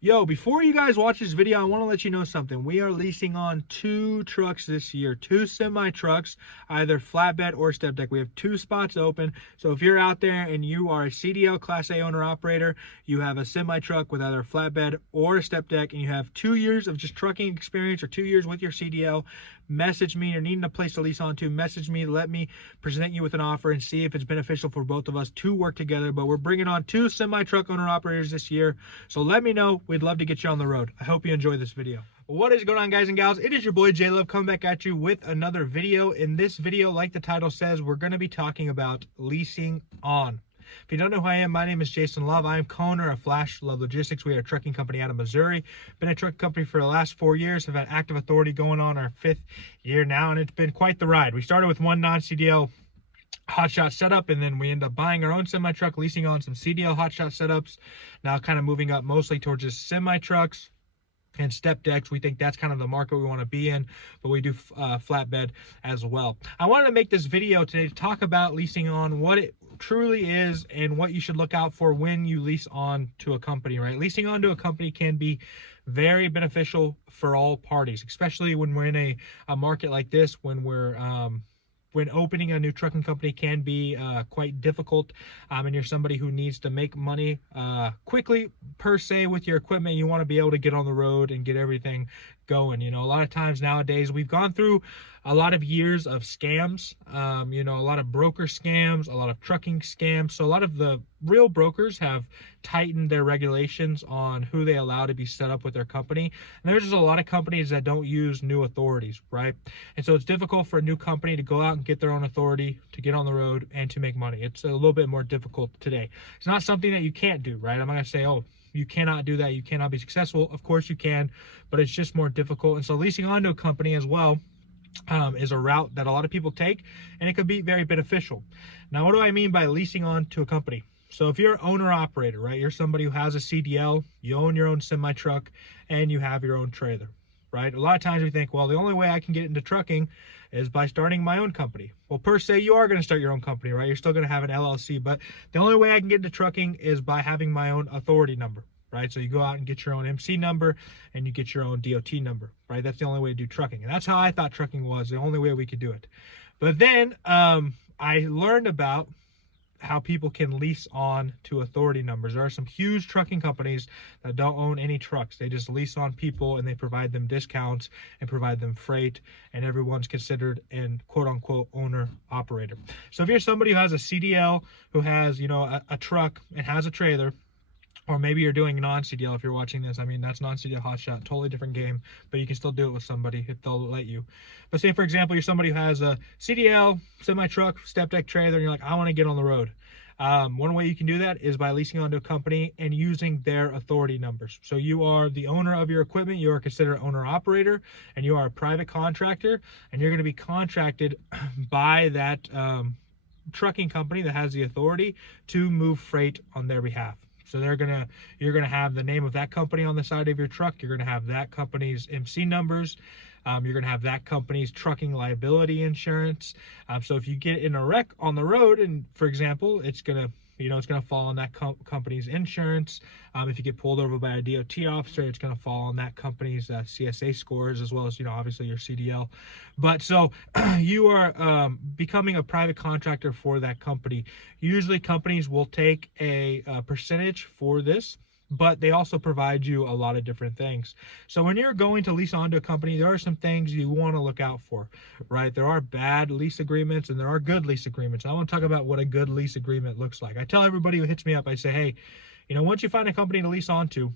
Yo, before you guys watch this video, I want to let you know something. We are leasing on 2 trucks this year, 2 semi trucks, either flatbed or step deck. We have 2 spots open. So if you're out there and you are a CDL Class A owner operator, you have a semi truck with either a flatbed or a step deck, and you have 2 years of just trucking experience or 2 years with your CDL, message me. You're needing a place to lease on to, message me. Let me present you with an offer and see if it's beneficial for both of us to work together. But we're bringing on 2 semi truck owner operators this year. So let me know. We'd love to get you on the road. I hope you enjoy this video. What is going on, guys and gals? It is your boy J Love coming back at you with another video. In this video, like the title says, we're going to be talking about leasing on. If you don't know who I am, my name is Jason Love. I am co-owner of Flash Love Logistics. We are a trucking company out of Missouri. Been a trucking company for the last 4 years. Have had active authority going on our 5th year now, and it's been quite the ride. We started with one non-CDL hotshot setup, and then we end up buying our own semi truck, leasing on some CDL hotshot setups. Now kind of moving up mostly towards just semi trucks and step decks. We think that's kind of the market we want to be in, but we do flatbed as well. I wanted to make this video today to talk about leasing on, what it truly is and what you should look out for when you lease on to a company, right? Leasing on to a company can be very beneficial for all parties, especially when we're in a market like this, when opening a new trucking company can be quite difficult, and you're somebody who needs to make money quickly per se with your equipment. You want to be able to get on the road and get everything going. You know, a lot of times nowadays we've gone through a lot of years of scams, a lot of broker scams, a lot of trucking scams. So a lot of the real brokers have tightened their regulations on who they allow to be set up with their company. And there's just a lot of companies that don't use new authorities, right? And so it's difficult for a new company to go out and get their own authority, to get on the road and to make money. It's a little bit more difficult today. It's not something that you can't do, right? I'm not gonna say, oh, you cannot do that, you cannot be successful. Of course you can, but it's just more difficult. And so leasing onto a company as well is a route that a lot of people take, and it could be very beneficial. Now, what do I mean by leasing on to a company? So if you're an owner operator, right, you're somebody who has a CDL, you own your own semi truck, and you have your own trailer, right? A lot of times we think, well, the only way I can get into trucking is by starting my own company. Well, per se, you are going to start your own company, right? You're still going to have an LLC, but the only way I can get into trucking is by having my own authority number, right? So you go out and get your own MC number and you get your own DOT number, right? That's the only way to do trucking. And that's how I thought trucking was, the only way we could do it. But then I learned about how people can lease on to authority numbers. There are some huge trucking companies that don't own any trucks. They just lease on people and they provide them discounts and provide them freight, and everyone's considered an quote unquote owner operator. So if you're somebody who has a CDL, who has, a truck and has a trailer, or maybe you're doing non-CDL if you're watching this. I mean, that's non-CDL hotshot, totally different game, but you can still do it with somebody if they'll let you. But say, for example, you're somebody who has a CDL, semi-truck, step deck trailer, and you're like, I want to get on the road. One way you can do that is by leasing onto a company and using their authority numbers. So you are the owner of your equipment, you are considered owner-operator, and you are a private contractor, and you're going to be contracted by that trucking company that has the authority to move freight on their behalf. So you're gonna have the name of that company on the side of your truck. You're gonna have that company's MC numbers. You're gonna have that company's trucking liability insurance. So if you get in a wreck on the road, and for example, it's gonna fall on that company's insurance. If you get pulled over by a DOT officer, it's going to fall on that company's CSA scores, as well as, obviously your CDL. But so you are becoming a private contractor for that company. Usually companies will take a percentage for this, but they also provide you a lot of different things. So when you're going to lease onto a company, there are some things you want to look out for, right? There are bad lease agreements and there are good lease agreements. I want to talk about what a good lease agreement looks like. I tell everybody who hits me up, I say, hey, once you find a company to lease onto,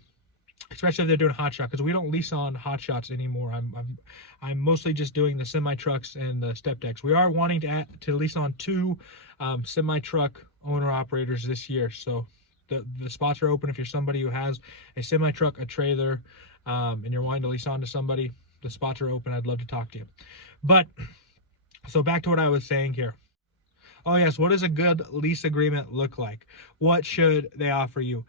especially if they're doing hotshot, because we don't lease on hotshots anymore. I'm mostly just doing the semi trucks and the step decks. We are wanting to lease on 2 semi truck owner operators this year. So the spots are open. If you're somebody who has a semi truck, a trailer, and you're wanting to lease on to somebody, the spots are open. I'd love to talk to you. But so back to what I was saying here. Oh yes, what does a good lease agreement look like? What should they offer you?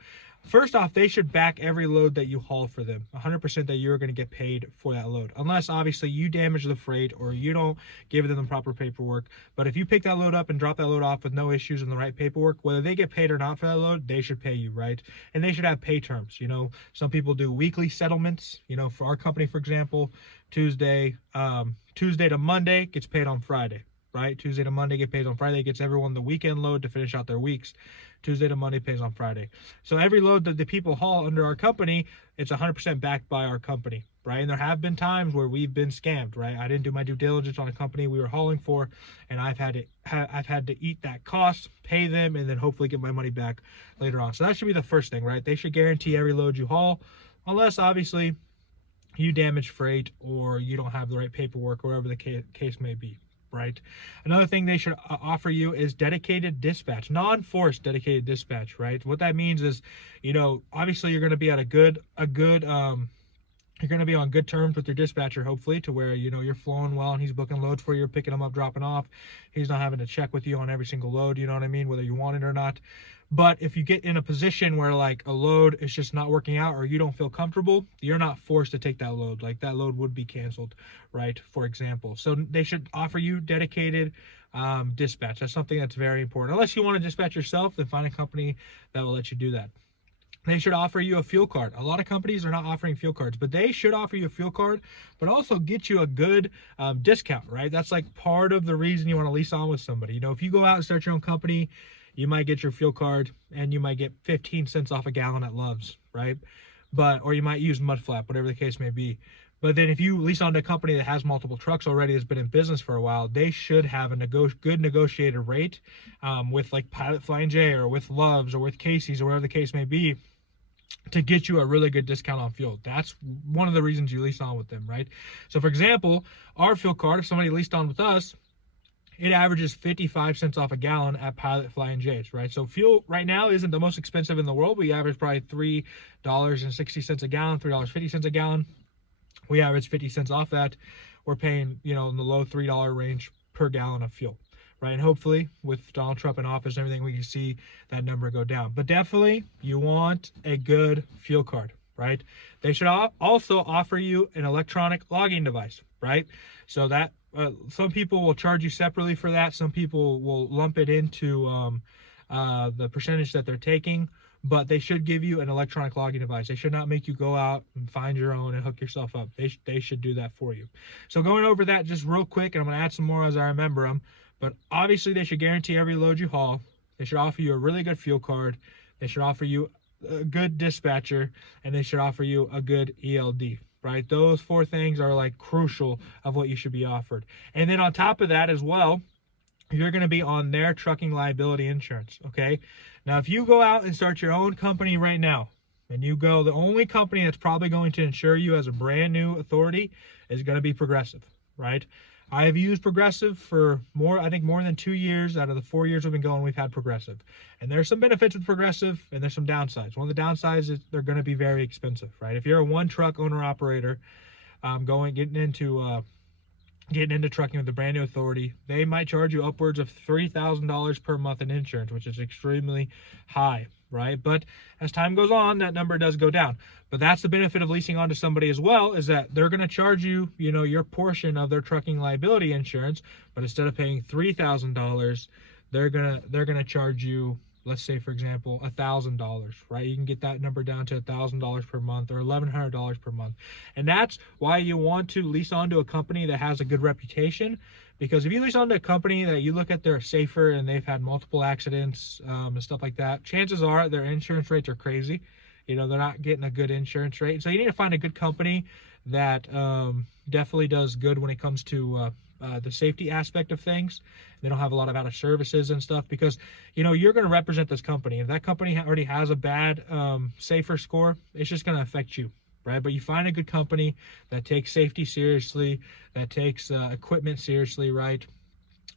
First off, they should back every load that you haul for them, 100% that you're going to get paid for that load, unless obviously you damage the freight or you don't give them the proper paperwork. But if you pick that load up and drop that load off with no issues in the right paperwork, whether they get paid or not for that load, they should pay you, right? And they should have pay terms. Some people do weekly settlements. For our company, for example, Tuesday to Monday gets paid on Friday, right? Tuesday to Monday get paid on Friday, gets everyone the weekend load to finish out their weeks. Tuesday to Monday pays on Friday. So every load that the people haul under our company, it's 100% backed by our company, right? And there have been times where we've been scammed, right? I didn't do my due diligence on a company we were hauling for, and I've had to eat that cost, pay them, and then hopefully get my money back later on. So that should be the first thing, right? They should guarantee every load you haul, unless obviously you damage freight or you don't have the right paperwork or whatever the case may be. Right. Another thing they should offer you is dedicated dispatch, non-forced dedicated dispatch. Right. What that means is, obviously you're going to be at you're going to be on good terms with your dispatcher, hopefully, to where, you're flowing well and he's booking loads for you, picking them up, dropping off. He's not having to check with you on every single load, you know what I mean, whether you want it or not. But if you get in a position where like a load is just not working out or you don't feel comfortable, you're not forced to take that load. Like that load would be canceled, right? For example. So they should offer you dedicated dispatch. That's something that's very important. Unless you want to dispatch yourself, then find a company that will let you do that. They should offer you a fuel card. A lot of companies are not offering fuel cards, but they should offer you a fuel card, but also get you a good discount, right? That's like part of the reason you want to lease on with somebody. If you go out and start your own company, you might get your fuel card and you might get 15 cents off a gallon at Love's, right? Or you might use Mudflap, whatever the case may be. But then if you lease onto a company that has multiple trucks already, that's been in business for a while, they should have a good negotiated rate with like Pilot Flying J or with Love's or with Casey's or whatever the case may be, to get you a really good discount on fuel. That's one of the reasons you lease on with them, right? So for example, our fuel card, if somebody leased on with us, it averages 55 cents off a gallon at Pilot Flying J's, right? So fuel right now isn't the most expensive in the world. We average probably $3.60 a gallon, $3.50 a gallon. We average 50 cents off that. We're paying, in the low $3 range per gallon of fuel, right? And hopefully with Donald Trump in office and everything, we can see that number go down. But definitely you want a good fuel card, right? They should also offer you an electronic logging device, right? So that some people will charge you separately for that. Some people will lump it into the percentage that they're taking, but they should give you an electronic logging device. They should not make you go out and find your own and hook yourself up. They should do that for you. So going over that just real quick, and I'm going to add some more as I remember them, but obviously they should guarantee every load you haul. They should offer you a really good fuel card. They should offer you a good dispatcher, and they should offer you a good ELD. Right? Those four things are like crucial of what you should be offered. And then on top of that as well, you're going to be on their trucking liability insurance. Okay. Now, if you go out and start your own company right now and the only company that's probably going to insure you as a brand new authority is going to be Progressive, right? I have used Progressive for more than 2 years. Out of the 4 years we've been going, we've had Progressive. And there's some benefits with Progressive and there's some downsides. One of the downsides is they're going to be very expensive, right? If you're a one truck owner operator getting into trucking with a brand new authority, they might charge you upwards of $3,000 per month in insurance, which is extremely high, right? But as time goes on, that number does go down. But that's the benefit of leasing onto somebody as well, is that they're going to charge you, your portion of their trucking liability insurance, but instead of paying $3,000, they're going to charge you, let's say, for example, $1,000, right? You can get that number down to $1,000 per month or $1,100 per month. And that's why you want to lease onto a company that has a good reputation, because if you lease onto a company that you look at they're safer and they've had multiple accidents and stuff like that, chances are their insurance rates are crazy. They're not getting a good insurance rate. So you need to find a good company that definitely does good when it comes to the safety aspect of things. They don't have a lot of out of services and stuff, because you're going to represent this company. If that company already has a bad safer score, it's just going to affect you, right? But you find a good company that takes safety seriously, that takes equipment seriously, right?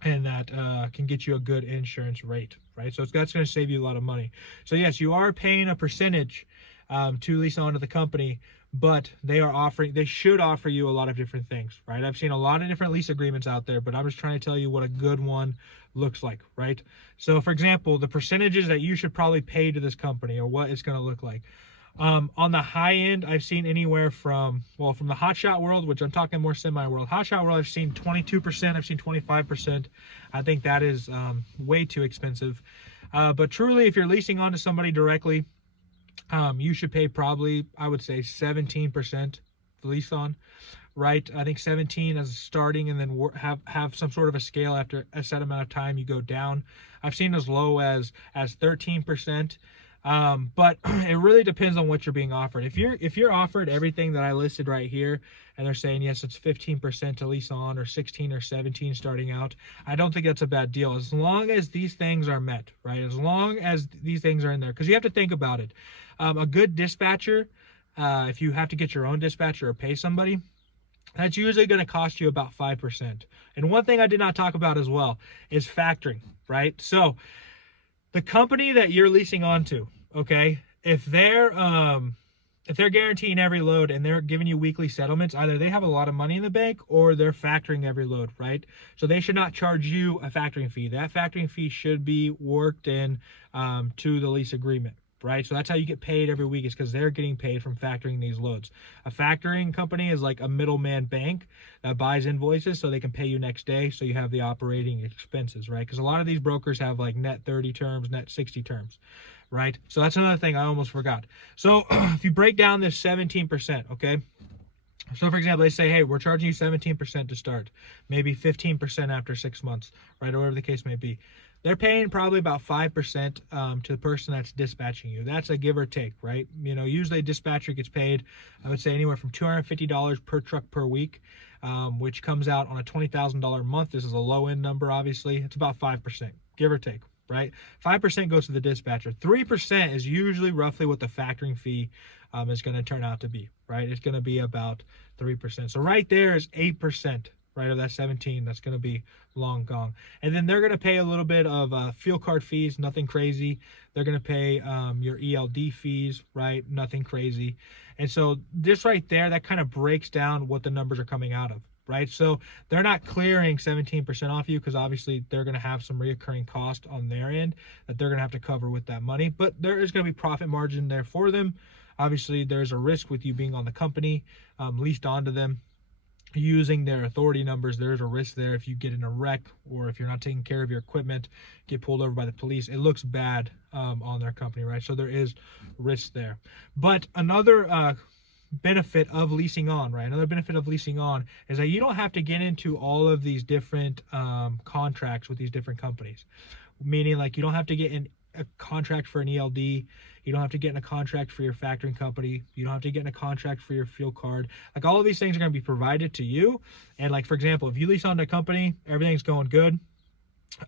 And that can get you a good insurance rate, right? So that's going to save you a lot of money. So yes, you are paying a percentage to lease onto the company, but they should offer you a lot of different things, right? I've seen a lot of different lease agreements out there, but I'm just trying to tell you what a good one looks like, right? So for example, the percentages that you should probably pay to this company, or what it's going to look like. On the high end, I've seen anywhere from the hotshot world, which I'm talking more semi world. Hotshot world, I've seen 22%, I've seen 25%. I think that is way too expensive. But truly, if you're leasing onto somebody directly, you should pay probably, I would say, 17% lease on, right? I think 17 as starting, and then have some sort of a scale after a set amount of time you go down. I've seen as low as 13%. But it really depends on what you're being offered. If you're offered everything that I listed right here, and they're saying, yes, it's 15% to lease on, or 16 or 17 starting out, I don't think that's a bad deal, as long as these things are met, right? As long as these things are in there, because you have to think about it. A good dispatcher, if you have to get your own dispatcher or pay somebody, that's usually going to cost you about 5%. And one thing I did not talk about as well is factoring, right? So the company that you're leasing onto, okay, if they're guaranteeing every load and they're giving you weekly settlements, either they have a lot of money in the bank or they're factoring every load, right? So they should not charge you a factoring fee. That factoring fee should be worked in to the lease agreement, right? So that's how you get paid every week, is because they're getting paid from factoring these loads. A factoring company is like a middleman bank that buys invoices so they can pay you next day, so you have the operating expenses, right? Because a lot of these brokers have like net 30 terms, net 60 terms, right? So that's another thing I almost forgot. So if you break down this 17%, okay? So for example, they say, hey, we're charging you 17% to start, maybe 15% after 6 months, right? Or whatever the case may be. They're paying probably about 5% to the person that's dispatching you. That's a give or take, right? Usually a dispatcher gets paid, I would say, anywhere from $250 per truck per week, which comes out on a $20,000 month. This is a low end number, obviously. It's about 5%, give or take, right? 5% goes to the dispatcher. 3% is usually roughly what the factoring fee is going to turn out to be, right? It's going to be about 3%. So right there is 8%. Right, of that 17, that's going to be long gone. And then they're going to pay a little bit of fuel card fees, nothing crazy. They're going to pay your ELD fees, right? Nothing crazy. And so this right there, that kind of breaks down what the numbers are coming out of, right? So they're not clearing 17% off you, because obviously they're going to have some reoccurring cost on their end that they're going to have to cover with that money. But there is going to be profit margin there for them. Obviously, there's a risk with you being on the company, leased onto them, using their authority numbers. There's a risk there if you get in a wreck, or if you're not taking care of your equipment, get pulled over by the police. It looks bad on their company, right? So there is risk there. But another benefit of leasing on, right? Another benefit of leasing on is that you don't have to get into all of these different contracts with these different companies. Meaning, like, you don't have to get in a contract for an ELD. You don't have to get in a contract for your factoring company. You don't have to get in a contract for your fuel card. Like, all of these things are going to be provided to you. And like, for example, if you lease on a company, everything's going good,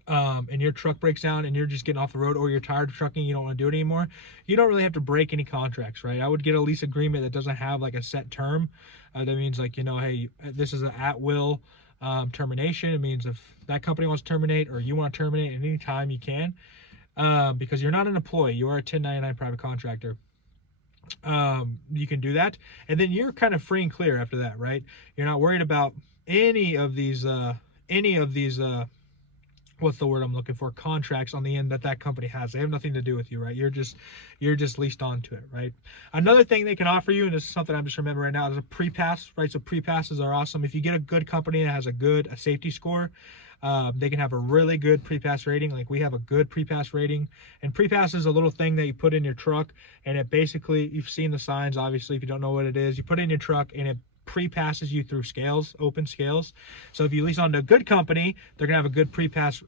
and your truck breaks down and you're just getting off the road, or you're tired of trucking, you don't want to do it anymore, you don't really have to break any contracts, right? I would get a lease agreement that doesn't have like a set term. That means, like, hey, this is an at-will termination. It means if that company wants to terminate, or you want to terminate at any time, you can. Because you're not an employee, you are a 1099 private contractor. You can do that, and then you're kind of free and clear after that, right? You're not worried about any of these what's the word I'm looking for, contracts on the end that company has. They have nothing to do with you, right? You're just leased onto it, right? Another thing they can offer you, and this is something I'm just remembering right now, is a pre-pass, right? So pre-passes are awesome. If you get a good company that has a safety score, they can have a really good pre-pass rating. Like, we have a good pre-pass rating, and pre-pass is a little thing that you put in your truck, and it basically, you've seen the signs, obviously. If you don't know what it is, you put it in your truck and it pre-passes you through scales, open scales. So if you lease onto a good company, they're gonna have a good pre-pass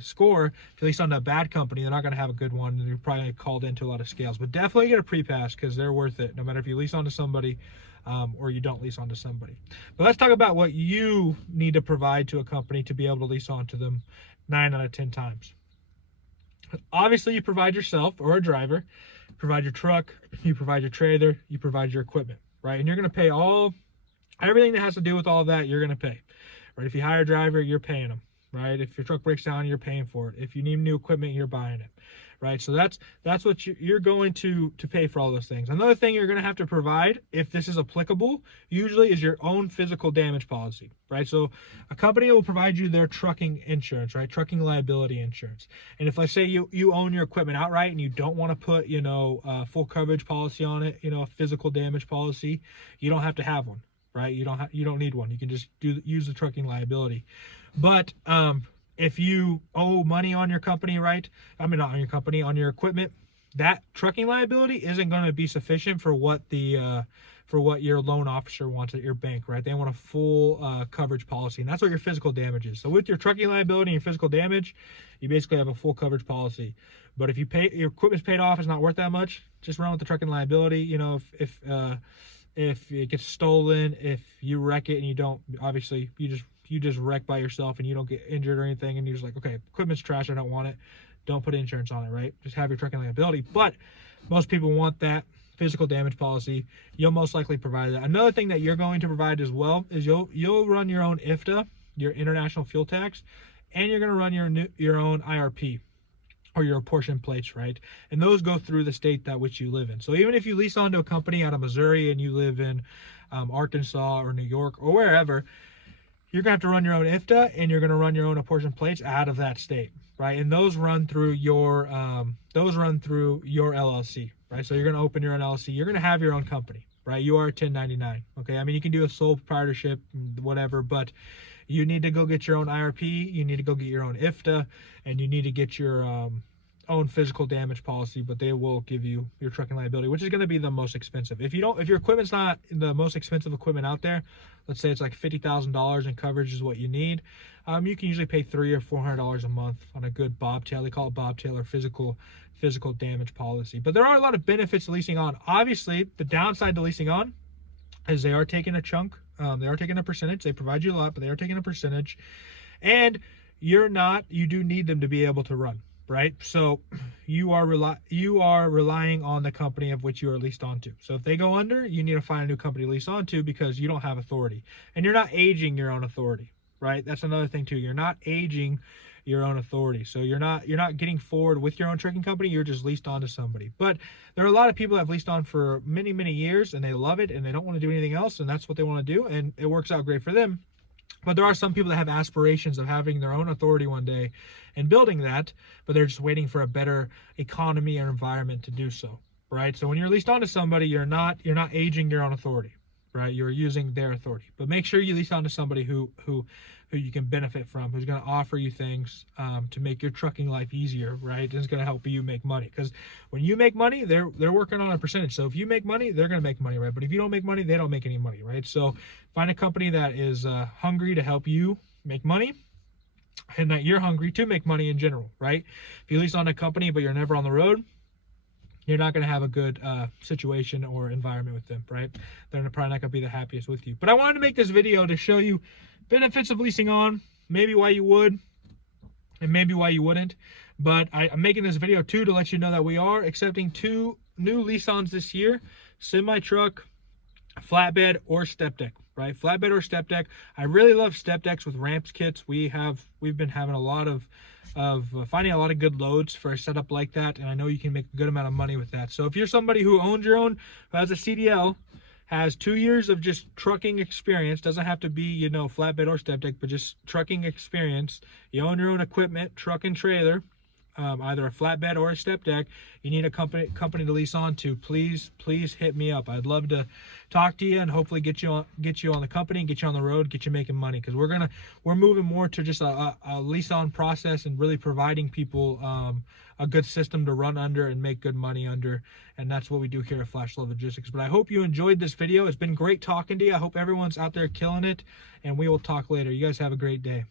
score. If you lease onto a bad company, they're not gonna have a good one, and you're probably called into a lot of scales. But definitely get a pre-pass, because they're worth it, no matter if you lease onto somebody or you don't lease onto somebody. But let's talk about what you need to provide to a company to be able to lease onto them 9 out of 10 times. Obviously, you provide yourself or a driver, provide your truck, you provide your trailer, you provide your equipment, right? And you're going to pay everything that has to do with all of that, you're going to pay, right? If you hire a driver, you're paying them, right? If your truck breaks down, you're paying for it. If you need new equipment, you're buying it, right? So that's what you're going to pay for all those things. Another thing you're going to have to provide, if this is applicable, usually is your own physical damage policy, right? So a company will provide you their trucking insurance, right? Trucking liability insurance. And if, let's say, you own your equipment outright and you don't want to put, full coverage policy on it, a physical damage policy, you don't have to have one, right? You don't need one. You can just use the trucking liability. But if you owe money on your company, right? I mean, not on your company, on your equipment, that trucking liability isn't going to be sufficient for what your loan officer wants at your bank, right? They want a full coverage policy, and that's what your physical damage is. So with your trucking liability and your physical damage, you basically have a full coverage policy. But if your equipment's paid off, it's not worth that much, just run with the trucking liability. If it gets stolen, if you wreck it and you don't, obviously you just wreck by yourself and you don't get injured or anything, and you're just like, okay, equipment's trash, I don't want it, don't put insurance on it, right? Just have your trucking liability. But most people want that physical damage policy. You'll most likely provide that. Another thing that you're going to provide as well is you'll run your own IFTA, your international fuel tax, and you're going to run your own IRP, or your apportion plates, right? And those go through the state that which you live in. So even if you lease onto a company out of Missouri and you live in Arkansas or New York or wherever, you're gonna have to run your own IFTA and you're gonna run your own apportion plates out of that state, right? And those run through your LLC, right? So you're gonna open your own LLC. You're gonna have your own company, right? You are a 1099, okay? I mean, you can do a sole proprietorship, whatever, but you need to go get your own IRP, you need to go get your own IFTA, and you need to get your own physical damage policy, but they will give you your trucking liability, which is going to be the most expensive. If your equipment's not the most expensive equipment out there, let's say it's like $50,000 in coverage is what you need, you can usually pay $300 or $400 a month on a good bobtail. They call it bobtail or physical damage policy. But there are a lot of benefits to Leasing-On. Obviously, the downside to Leasing-On is they are taking a chunk. They are taking a percentage. They provide you a lot, but they are taking a percentage. And you do need them to be able to run, right? So you are relying on the company of which you are leased onto. So if they go under, you need to find a new company to lease onto because you don't have authority. And you're not aging your own authority, right? That's another thing too. You're not aging your own authority. So you're not getting forward with your own trucking company. You're just leased on to somebody. But there are a lot of people that have leased on for many, many years and they love it and they don't want to do anything else, and that's what they want to do, and it works out great for them. But there are some people that have aspirations of having their own authority one day and building that, but they're just waiting for a better economy or environment to do so, right? So when you're leased on to somebody, you're not aging your own authority, right? You're using their authority. But make sure you lease on to somebody who you can benefit from, who's going to offer you things to make your trucking life easier, right? And it's going to help you make money, because when you make money, they're working on a percentage. So if you make money, they're going to make money, right? But if you don't make money, they don't make any money, right? So find a company that is hungry to help you make money, and that you're hungry to make money in general, right? If you lease on a company but you're never on the road, you're not going to have a good situation or environment with them, right? They're probably not going to be the happiest with you. But I wanted to make this video to show you benefits of Leasing-On, maybe why you would and maybe why you wouldn't. But I'm making this video too to let you know that we are accepting 2 new lease-ons this year: semi-truck, flatbed, or step deck, right? Flatbed or step deck. I really love step decks with ramps kits. We've been having a lot of finding a lot of good loads for a setup like that, and I know you can make a good amount of money with that. So if you're somebody who owns your own, who has a CDL, has 2 years of just trucking experience, doesn't have to be flatbed or step deck, but just trucking experience, you own your own equipment, truck and trailer, either a flatbed or a step deck, you need a company to lease on to, please hit me up. I'd love to talk to you and hopefully get you on the company and get you on the road, get you making money, because we're moving more to just a lease on process and really providing people a good system to run under and make good money under, and that's what we do here at Flash Love Logistics. But I hope you enjoyed this video. It's been great talking to you. I hope everyone's out there killing it, and we will talk later. You guys have a great day.